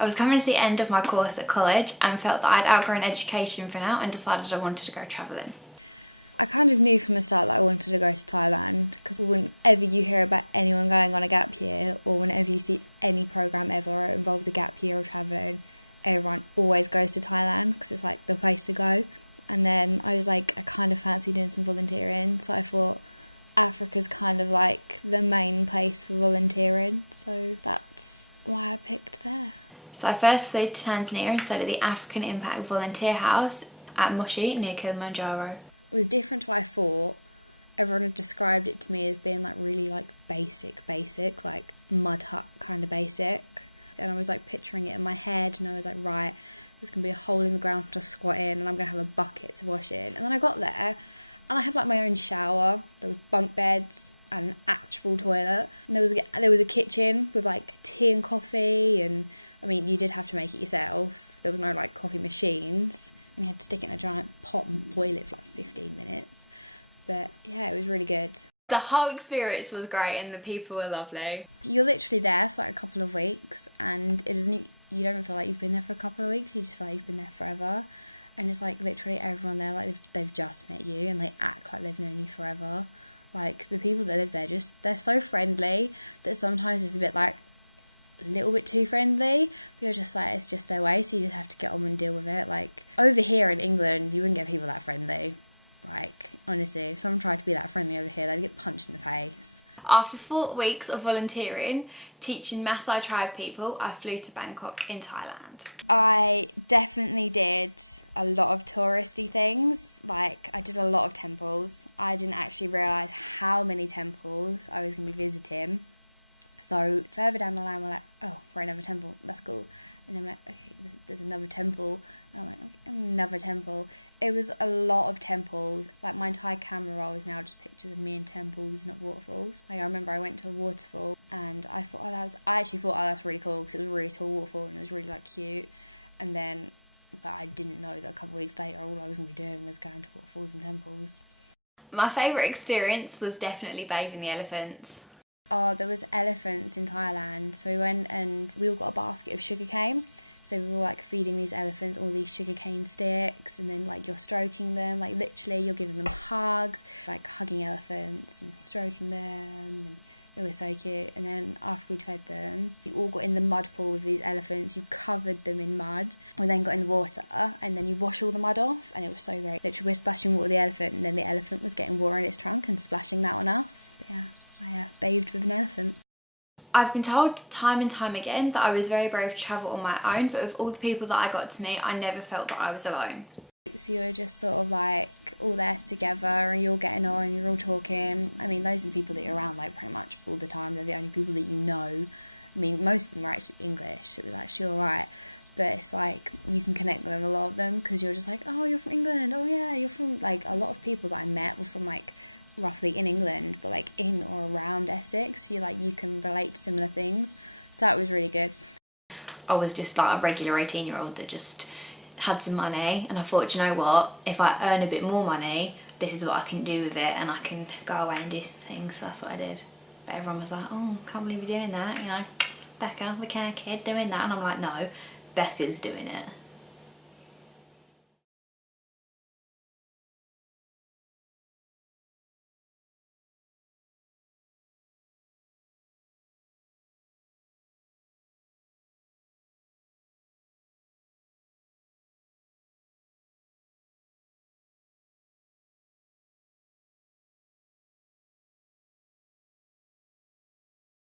I was coming to the end of my course at college and felt that I'd outgrown education for now and decided I wanted to go travelling. I kind of knew from the start that I wanted to go to Thailand, because whenever you hear about anyone going on a gap year, or whenever you see any programme ever or it involves a gap year or travelling, everyone always goes to Thailand because it's like the place to go. And then I was like, I kind of fancy doing some volunteering, so I thought Africa's kind of like the main place for volunteering, so that's why I picked there. So I first flew to Tanzania and studied at the African Impact Volunteer House at Moshi near Kilimanjaro. It was different to what I thought. Everyone had described it to me as being like really like basic, like mud hut kind of basic. And I was like picturing it in my head, and I was like, right, there's going to be a hole in the ground to squat in, and I'm going to have a bucket to wash in. And then I got there and I had like my own shower. There was bunk beds and an actual toilet. And there was a kitchen with like tea and coffee, and I mean, you did have to make it yourself. There was no like coffee machines, and you had to stick it in a giant pot and boil it for like 15 minutes. But yeah, it was really good. The whole experience was great and the people were lovely. You're literally there for like a couple of weeks, and you don't feel like you've been there for a couple of weeks, you just feel like you've been there forever. And it's like literally everyone there, like they've just met you and they act like they've known you forever. Like the people that live there, they're so friendly that sometimes it's a bit like a little bit too friendly, but you're just like, it's just their way, so you just have to get on and deal with it. Like over here in England, you wouldn't get people that friendly. Like honestly, if someone tried to be that friendly over here, they'd get punched in the face. After 4 weeks of volunteering, teaching Maasai tribe people, I flew to Bangkok in Thailand. I definitely did a lot of touristy things. Like I did a lot of temples. I didn't actually realise how many temples I was going to be visiting. So further down the line, we're like, oh, we're another temple, that's cool. And then we're like, okay, there's another temple. And I'm like, okay, another temple. It was a lot of temples. Like my entire camera roll is now just pictures of me in temples, not waterfalls. Like I remember I went to a waterfall and I actually thought, oh, that's really cool, because it was a really tall waterfall and it was really like cute. And then, but I didn't know that a couple of weeks later, all I was going to be doing was going to waterfalls and temples. My favourite experience was definitely bathing the elephants. Oh, there was elephants in Thailand, so we went and we all got a basket of sugarcane. So we were all like feeding these elephants all these sugarcane sticks, and then like you're stroking them, like literally you're giving them hugs, like hugging elephants and stroking them, and it was so cute. And then after we'd fed them, you all got in the mud pool with these elephants, you covered them in mud. We then got in the water and then you wash all the mud off, and it was so great. Literally we're splashing water on the elephant, and then the elephant was getting water in its trunk and splashing that on us. But yeah, I bathed with an elephant. I've been told time and time again that I was very brave to travel on my own, but with all the people that I got to meet, I never felt that I was alone. So you're just sort of like all there together and you're getting on, you're all talking. I mean, those are the people that you're around like pretty much all the time. They're the only people that you know. I mean, most of them are actually English, so it was actually alright. But it's like you can connect with a lot of them because you're just like, oh, you're from England. Oh yeah, you're from, like, a lot of people that I met were from like roughly in England, but like in or around Essex. You can relate to similar things, so that was really good. I was just like a regular 18-year-old that just had some money, and I thought, do you know what, if I earn a bit more money, this is what I can do with it, and I can go away and do some things. So that's what I did. But everyone was like, oh, can't believe you're doing that, you know, Beka, the care kid, doing that. And I'm like, no, Beka's doing it.